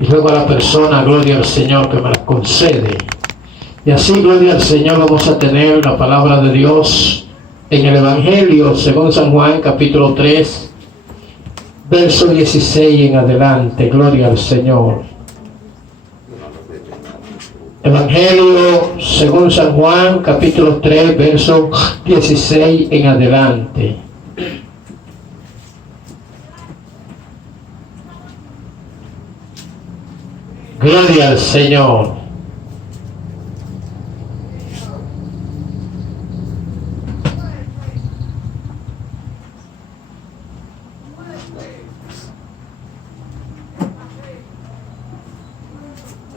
y luego a la persona, gloria al Señor, que me la concede. Y así, gloria al Señor, vamos a tener la palabra de Dios en el Evangelio según San Juan, capítulo 3, verso 16 en adelante. Gloria al Señor. Evangelio según San Juan, capítulo 3, verso 16 en adelante. Gloria al Señor.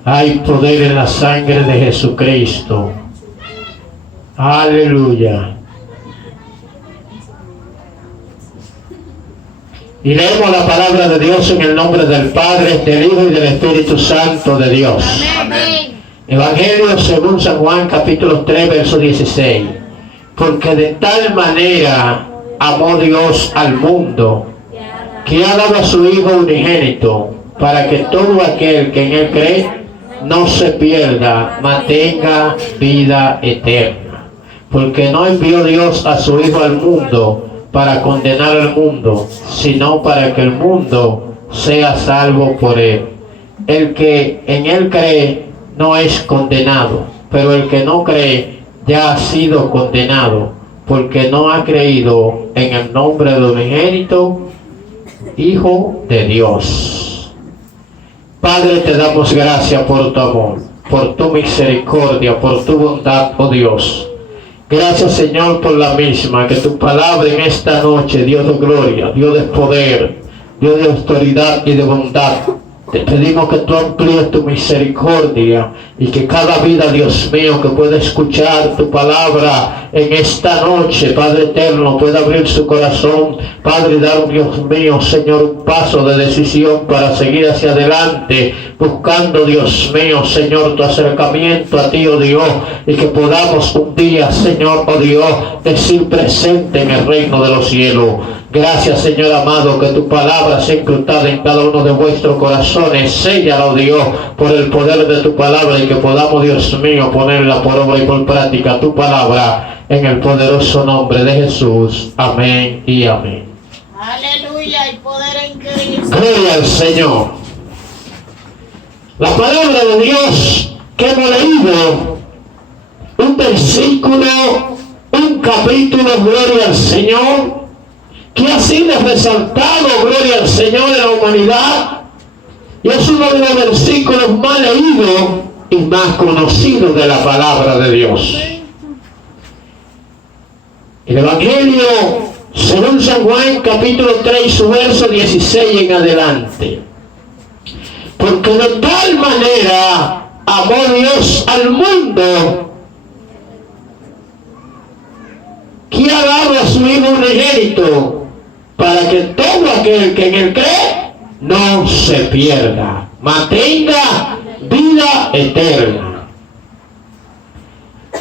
Hay poder en la sangre de Jesucristo. Aleluya. Y leemos la palabra de Dios en el nombre del Padre, del Hijo y del Espíritu Santo de Dios. Amén. Evangelio según San Juan, capítulo 3, verso 16. Porque de tal manera amó Dios al mundo, que ha dado a su Hijo unigénito, para que todo aquel que en Él cree no se pierda, mas tenga vida eterna. Porque no envió Dios a su Hijo al mundo para condenar al mundo, sino para que el mundo sea salvo por Él. El que en Él cree no es condenado, pero el que no cree ya ha sido condenado, porque no ha creído en el nombre del unigénito Hijo de Dios. Padre, te damos gracias por tu amor, por tu misericordia, por tu bondad, oh Dios. Gracias, Señor, por la misma, que tu palabra en esta noche, Dios de gloria, Dios de poder, Dios de autoridad y de bondad. Te pedimos que tú amplíes tu misericordia y que cada vida, Dios mío, que pueda escuchar tu palabra en esta noche, Padre eterno, pueda abrir su corazón, Padre, dar, Dios mío, Señor, un paso de decisión para seguir hacia adelante, buscando, Dios mío, Señor, tu acercamiento a ti, oh Dios, y que podamos un día, Señor, oh Dios, decir presente en el reino de los cielos. Gracias, Señor amado, que tu palabra sea incrustada en cada uno de vuestros corazones. Séllala, oh Dios, por el poder de tu palabra, y que podamos, Dios mío, ponerla por obra y por práctica tu palabra, en el poderoso nombre de Jesús. Amén y amén. Aleluya, y poder en Cristo. Gloria al Señor. La palabra de Dios que hemos leído, un versículo, un capítulo, gloria al Señor, que ha sido resaltado, gloria al Señor, en la humanidad, y es uno de los versículos más leídos y más conocidos de la palabra de Dios. El Evangelio según San Juan, capítulo 3, su verso 16 en adelante. Porque de tal manera amó Dios al mundo, que ha dado a su Hijo unigénito, para que todo aquel que en Él cree no se pierda, mas tenga vida eterna.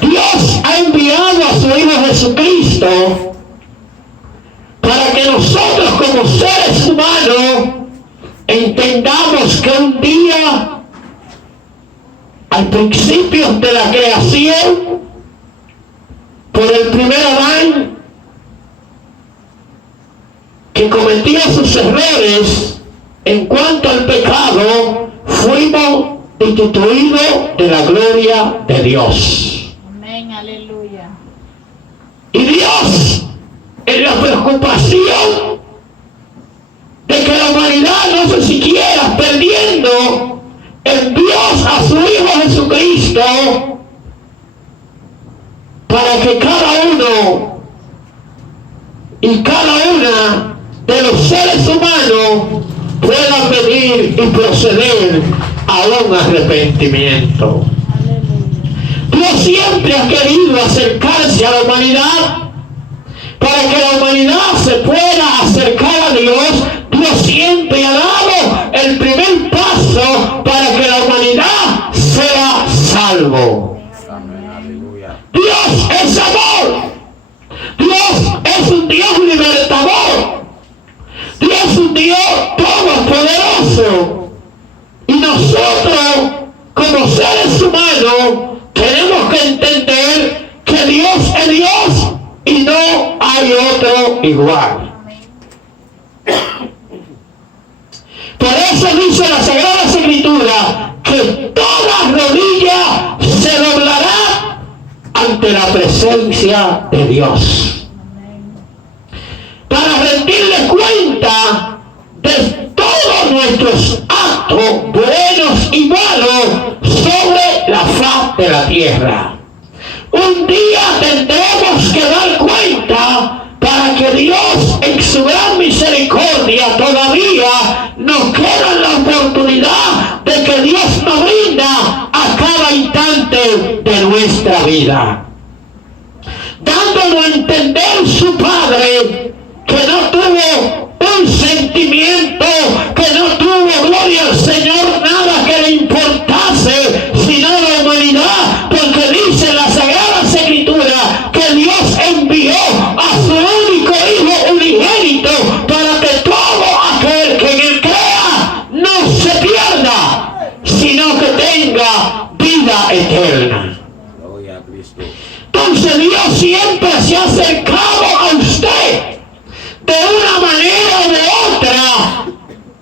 Dios ha enviado a su Hijo Jesucristo para que nosotros como seres humanos entendamos que un día, al principio de la creación, por el primer Adán, que cometía sus errores en cuanto al pecado, fuimos destituidos de la gloria de Dios. Amén, aleluya. Y Dios, en la preocupación de que la humanidad no se siguiera perdiendo, envió a su Hijo Jesucristo para que cada uno y cada una de los seres humanos puedan venir y proceder a un arrepentimiento. Dios siempre ha querido acercarse a la humanidad. Para que la humanidad se pueda acercar a Dios, Dios siempre ha dado el primer paso para que la humanidad sea salvo. Dios es amor. Dios es un Dios libertador. Dios es un Dios todopoderoso. Y nos nosotros, como seres humanos, tenemos que entender que Dios es Dios y no hay otro igual. Por eso dice la Sagrada Escritura que toda rodilla se doblará ante la presencia de Dios, para rendirle cuenta de todos nuestros actos buenos y malos sobre la faz de la tierra. Un día tendremos que dar cuenta, para que Dios en su gran misericordia todavía nos queda la oportunidad de que Dios nos brinda a cada instante de nuestra vida, dándonos a entender su Padre que no tuvo un sentimiento, que no tuvo, gloria al Señor, nada que le importase sino la humanidad, porque dice la Sagrada Escritura que Dios envió a su único Hijo unigénito para que todo aquel que en él crea no se pierda, sino que tenga vida eterna. Entonces Dios siempre se ha acercado a usted de una manera o de otra.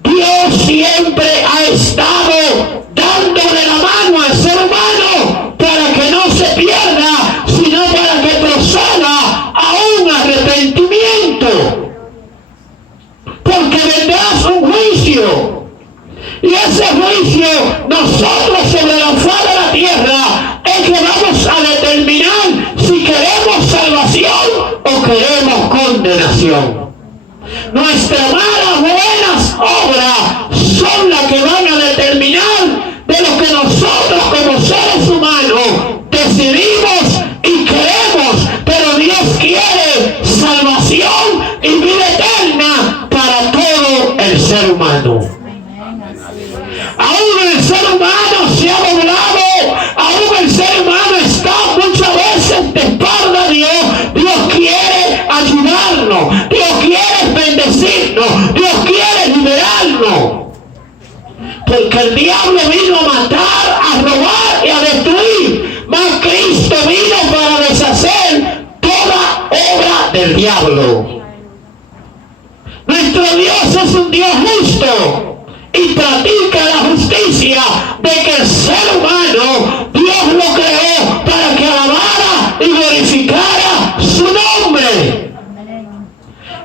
Dios siempre ha estado dándole la mano al ser humano para que no se pierda, sino para que proceda a un arrepentimiento. Porque vendrá un juicio, y ese juicio nosotros sobre la faz de la tierra es que vamos a determinar si queremos salvación o queremos condenación. Nuestras malas buenas obras son las que van a determinar de lo que nosotros como seres humanos decidimos y queremos, pero Dios quiere salvación y vida eterna para todo el ser humano. Aún el ser humano se ha doblado, aún el ser humano está muchas veces de espalda a Dios. Dios quiere ayudarnos, Dios quiere bendecirnos, Dios quiere liberarnos. Porque el diablo vino a matar, a robar y a destruir, mas Cristo vino para deshacer toda obra del diablo. Nuestro Dios es un Dios justo y practica la justicia, de que el ser humano Dios lo creó para que alabara y glorificara su nombre,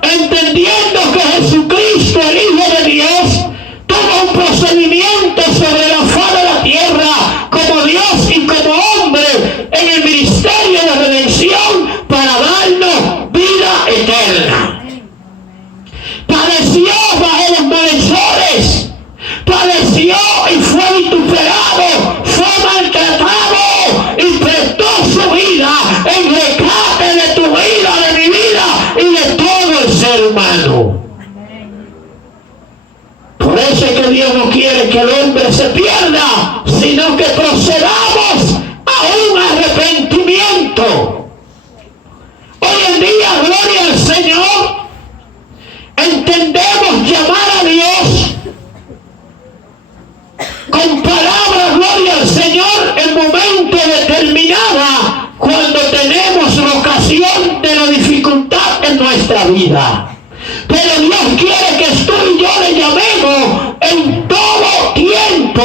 entendiendo que Jesucristo, el Hijo de Dios, tuvo un procedimiento sobre la faz de la tierra como Dios y como hombre en el ministerio de redención para darnos vida eterna. Padeció bajo los malhechores, padeció y fue vituperado, fue maltratado y prestó su vida en rescate de tu vida, de mi vida y de todo el ser humano. Por eso es que Dios no quiere que el hombre se pierda, sino que procedamos a un arrepentimiento. Hoy en día, gloria al Señor, entendemos llamar a Dios con palabras, gloria al Señor, en momento determinada, cuando tenemos la ocasión de la dificultad en nuestra vida. Pero Dios quiere que tú y yo le llamemos en todo tiempo,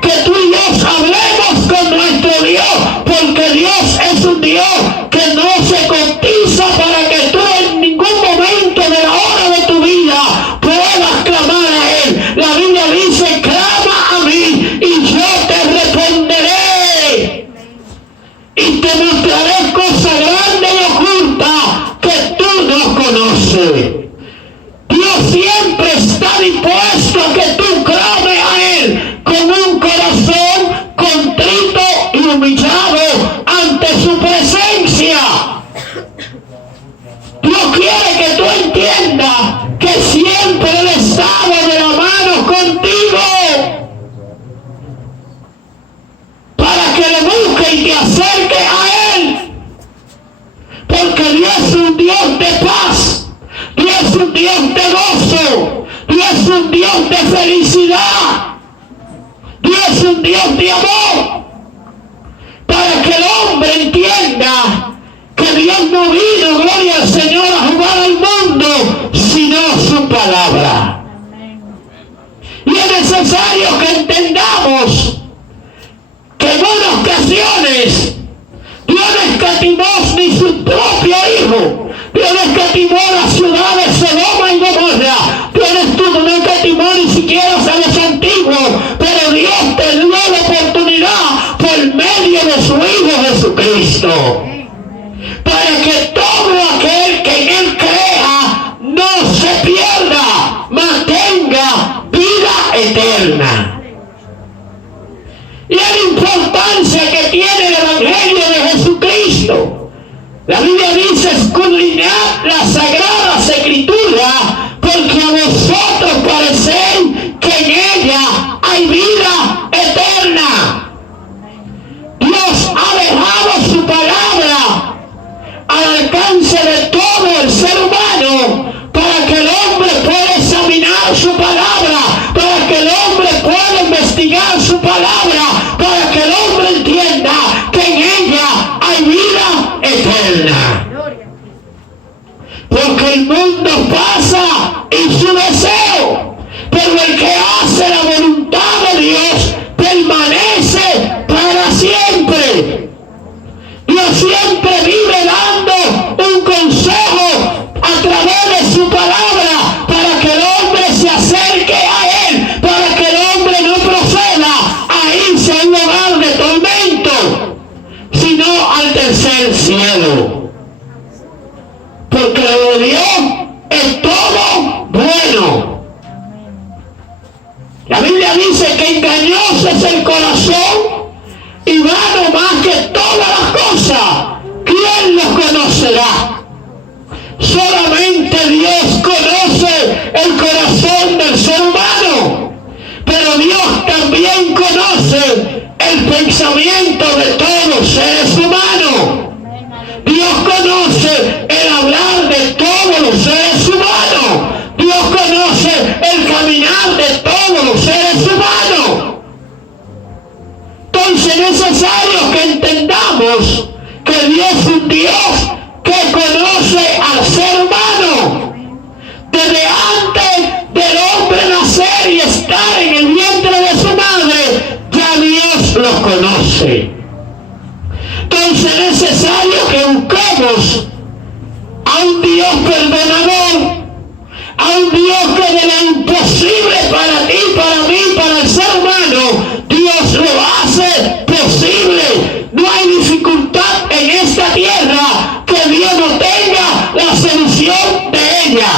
que tú y yo hablemos con nuestro Dios, porque Dios es un Dios que no se cotiza para que tú en ningún momento de la hora de tu vida puedas clamar a Él. La Biblia dice: clama a mí y yo te responderé y te mostraré cosas grandes y ocultas que tú no conoces. Dios siempre está dispuesto a que tú clames a Él con un corazón contrito y humillado ante su presencia. Dios quiere que tú entiendas que siempre Él está de la mano contigo, para que le busques y te acerques a Él, porque Dios es un Dios de paz, Dios es un Dios de gozo, Dios es un Dios de felicidad, Dios Dios de amor, para que el hombre entienda que Dios no vino, gloria al Señor, a jugar al mundo, sino su palabra. Y es necesario que entendamos que en unas ocasiones Dios no escatimó ni su propio Hijo. Dios no escatimó la ciudad de Sodoma y Gomorra. Dios no escatimó ni siquiera a los antiguos. Pero Dios te dio la oportunidad por medio de su Hijo Jesucristo, para que todo aquel que en Él crea no se pierda, mas tenga vida eterna. Y la importancia que tiene el Evangelio de Jesucristo. La Biblia dice: escudriñad las sagradas escrituras, porque a vosotros parecéis que en ella hay vida eterna. Dios ha dejado su palabra al alcance de todo el ser humano, para que el hombre pueda examinar su palabra, para que el hombre pueda investigar su palabra, para que el hombre entienda que en ella hay vida eterna. Porque el mundo pasa y su deseo, pero el que hace la voluntad de Dios permanece para siempre. Dios siempre vive dando un consejo a través de su palabra, para que el hombre se acerque a Él, para que el hombre no proceda a irse a un lugar de tormento, sino al tercer cielo. Porque lo de Dios es todo bueno. La Biblia dice que engañoso es el corazón y vano más que todas las cosas. ¿Quién lo conocerá? Solamente Dios conoce el corazón del ser humano, pero Dios también conoce el pensamiento de todos los seres humanos. Dios conoce el hablar de todos los seres humanos. Dios conoce el caminar de todos los seres humanos. Entonces es necesario que entendamos que Dios es un Dios que conoce al ser humano. Desde antes del hombre nacer y estar en el vientre de su madre, ya Dios lo conoce. Entonces es necesario que busquemos a un Dios perdonador, a un Dios que de lo imposible para ti, para mí, para el ser humano, Dios lo hace posible. No hay dificultad en esta tierra que Dios no tenga la solución de ella.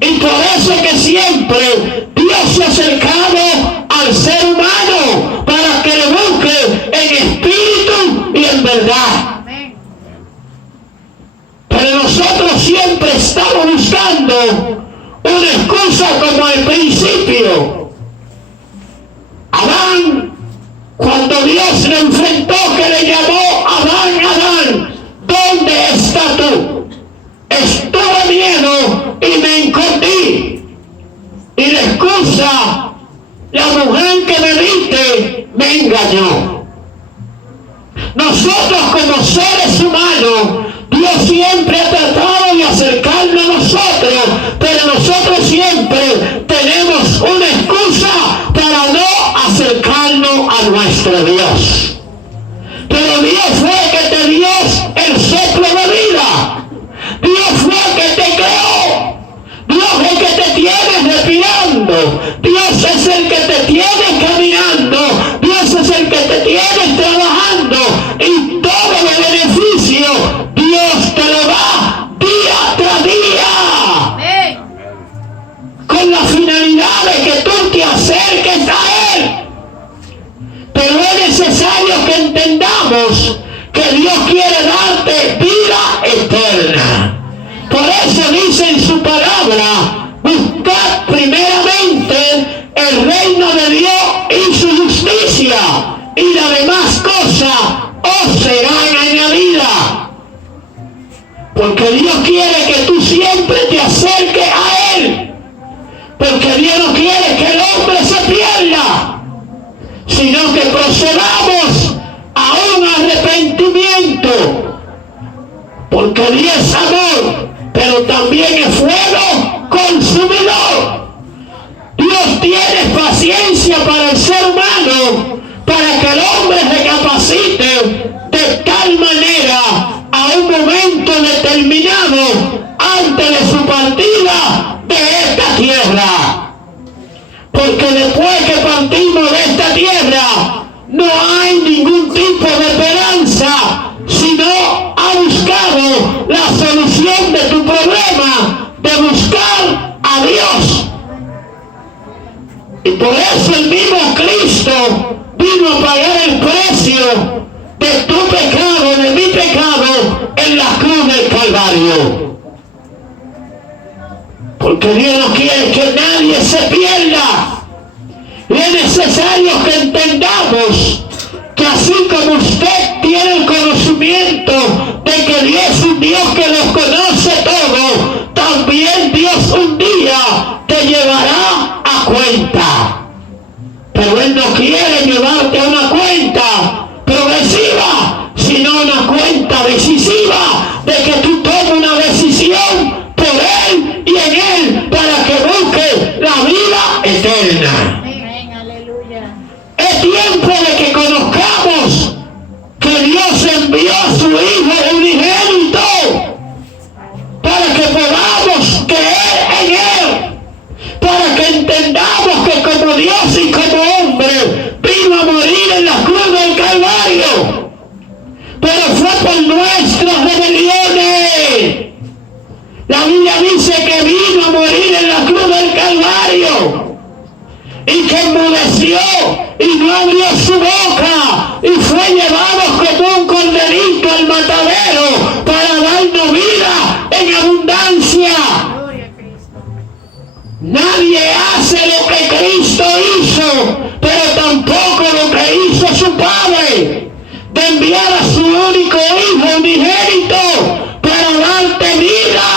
Y por eso que siempre Dios se ha acercado al ser humano, para que le busque en espíritu y en verdad. Pero nosotros siempre estamos buscando una excusa, como al principio. Adán, cuando Dios le enfrentó, que le llamó: Adán, Adán, ¿dónde estás tú? Estuve miedo y me escondí. Y la excusa: la mujer que me diste me engañó. Nosotros como seres humanos, Dios siempre ha tratado de acercarnos a nosotros, pero nosotros siempre tenemos una excusa para no acercarnos a nuestro Dios. Pero Dios fue que te dio el soplo de vida. Dios fue que te creó. Dios es el que te tiene respirando. Dios es el que te tiene caminando. Dios es el que te tiene trabajando. Y todo el beneficio Dios te lo da día tras día. Con la finalidad de que tú te acerques a Él. Pero es necesario que entendamos que Dios quiere darte vida eterna. Por eso dice en su palabra: buscad primeramente el reino de Dios y su justicia, y las demás cosas os serán añadidas. Porque Dios quiere que tú siempre te acerques a Él. Porque Dios no quiere que el hombre se pierda, sino que procedamos a un arrepentimiento, porque Dios es amor, pero también es fuego consumidor. Dios tiene paciencia para el ser humano, para que el hombre recapacite de tal manera a un momento determinado antes de su partida de esta tierra. Porque después que partimos de esta tierra, no hay ningún tipo de esperanza, sino ha buscado la solución de tu problema, de buscar a Dios. Y por eso el mismo Cristo vino a pagar el precio de tu pecado, de mi pecado, en la cruz del Calvario. Porque Dios no quiere que nadie se pierda. Y es necesario que entendamos que así como usted tiene el conocimiento de que Dios es un Dios que los conoce todo, también Dios un día te llevará a cuenta. Pero Él no quiere llevarte a una cuenta progresiva, sino una cuenta decisiva de que tú tomes una decisión por Él y en Él para que busques la vida eterna. Amén, aleluya. Es tiempo de que conozcamos que Dios envió a su Hijo unigénito para que podamos creer en Él, para que entendamos que como Dios y como hombre vino a morir en la cruz del Calvario, pero fue por nuestras rebeliones. La Biblia dice que vino a morir en la cruz del Calvario y que enmudeció y no abrió su boca y fue llevado como un corderito al matadero para darnos vida en abundancia. Gloria a Cristo. Nadie hace lo que Cristo hizo, pero tampoco lo que hizo su Padre, de enviar a su único Hijo unigénito para darte vida,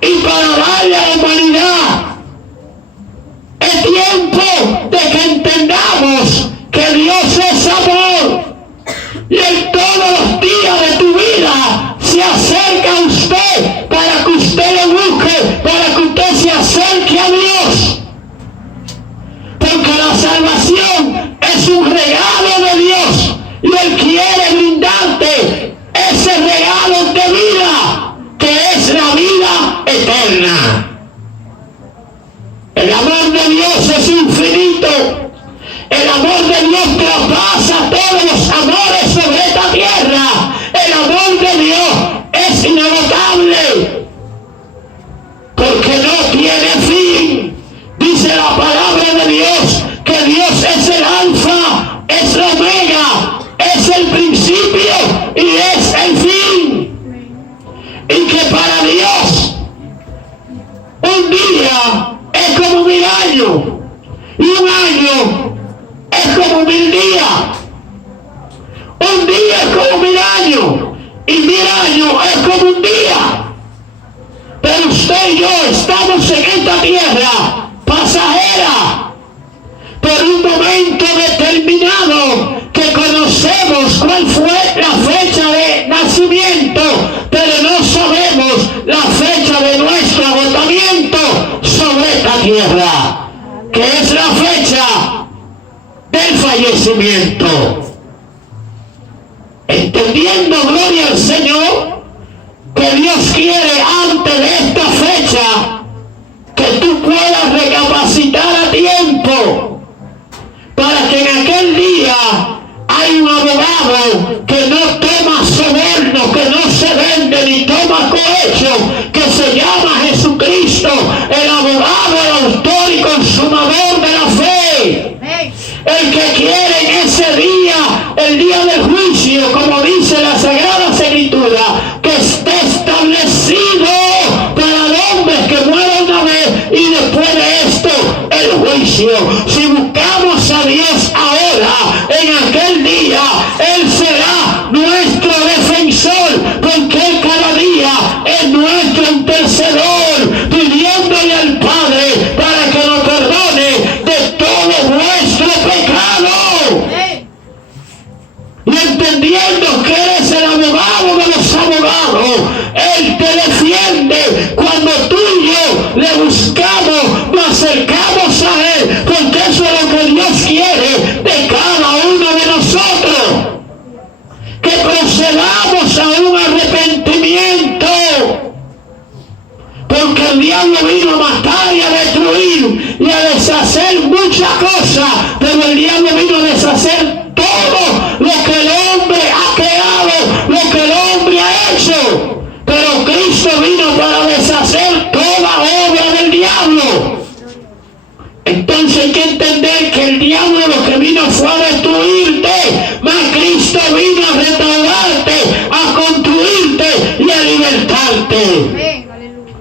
y para darle a la humanidad. Es tiempo de que entendamos que Dios es amor y en todos los días de tu vida se acerca a usted para que usted le busque, para que usted se acerque a Dios. Porque la salvación es un regalo de Dios y Él quiere brindarte ese regalo de vida que es la vida eterna. El amor de Dios es infinito. El amor de Dios traspasa todos los amores sobre esta tierra. El amor de Dios es inagotable, porque no tiene fin. Dice la palabra de Dios que Dios es el alfa, es la omega, es el principio y es el fin. Y que para Dios un día es como 1000 años y un año es como 1000 días. Un día es como 1000 años y 1000 años es como un día. Pero usted y yo estamos en esta tierra pasajera por un momento determinado que conocemos cuál fue la fecha de nacimiento, pero no sabemos la fecha de nuestro agotamiento sobre esta tierra, que es la fecha del fallecimiento. Entendiendo, gloria al Señor, que Dios quiere antes de esta fecha que tú puedas recapacitar a tiempo, para que en aquel día hay un abogado que no toma soborno, que no se vende ni toma cohecho, que se llama Jesucristo, el abogado, el autor y consumador de la fe. Amén. El que quiere en ese día, el día del juicio, como dice la Sagrada Escritura, que esté establecido para el hombre que muere una vez y después de esto el juicio. Si buscamos a Dios ahora, en aquel día, Él será nuestro defensor, porque Él cada día es nuestro intercedor, pidiéndole al Padre para que nos perdone de todo acerquemos a Él, porque eso es lo que Dios quiere de cada uno de nosotros. Que procedamos a un arrepentimiento, porque el diablo vino a matar y a destruir y a deshacer muchas cosas, pero el diablo vino a deshacer todo lo que el hombre ha creado, lo que el hombre ha hecho, pero Cristo vino para deshacer toda obra del diablo. Entonces hay que entender que el diablo lo que vino fue a destruirte, mas Cristo vino a restaurarte, a construirte y a libertarte. Amén, aleluya.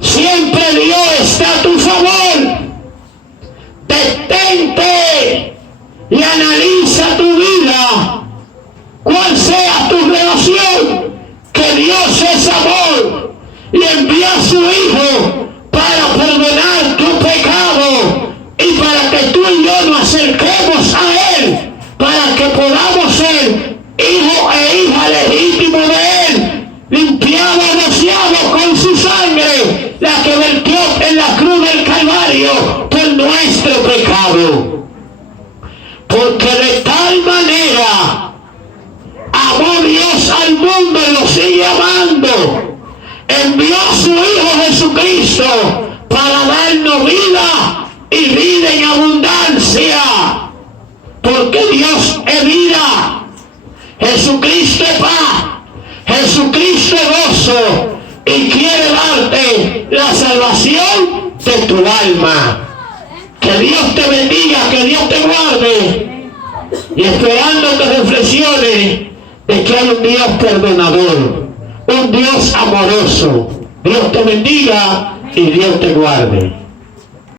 Siempre Dios está a tu favor. Detente y analiza tu vida, cuál sea tu relación, que Dios es amor y envió a su Hijo para perdonar tu pecado y para que tú y yo nos acerquemos a Él, para que podamos ser hijo e hija legítimo de Él, limpiados, rociados con su sangre, la que vertió en la cruz del Calvario por nuestro pecado. Porque de tal manera amó Dios al mundo y lo sigue amando. Envió a su Hijo Jesucristo para darnos vida y vida en abundancia. Porque Dios es vida, Jesucristo es paz, Jesucristo es gozo y quiere darte la salvación de tu alma. Que Dios te bendiga, que Dios te guarde, y esperando que reflexiones de que hay un Dios perdonador, un Dios amoroso. Dios te bendiga y Dios te guarde.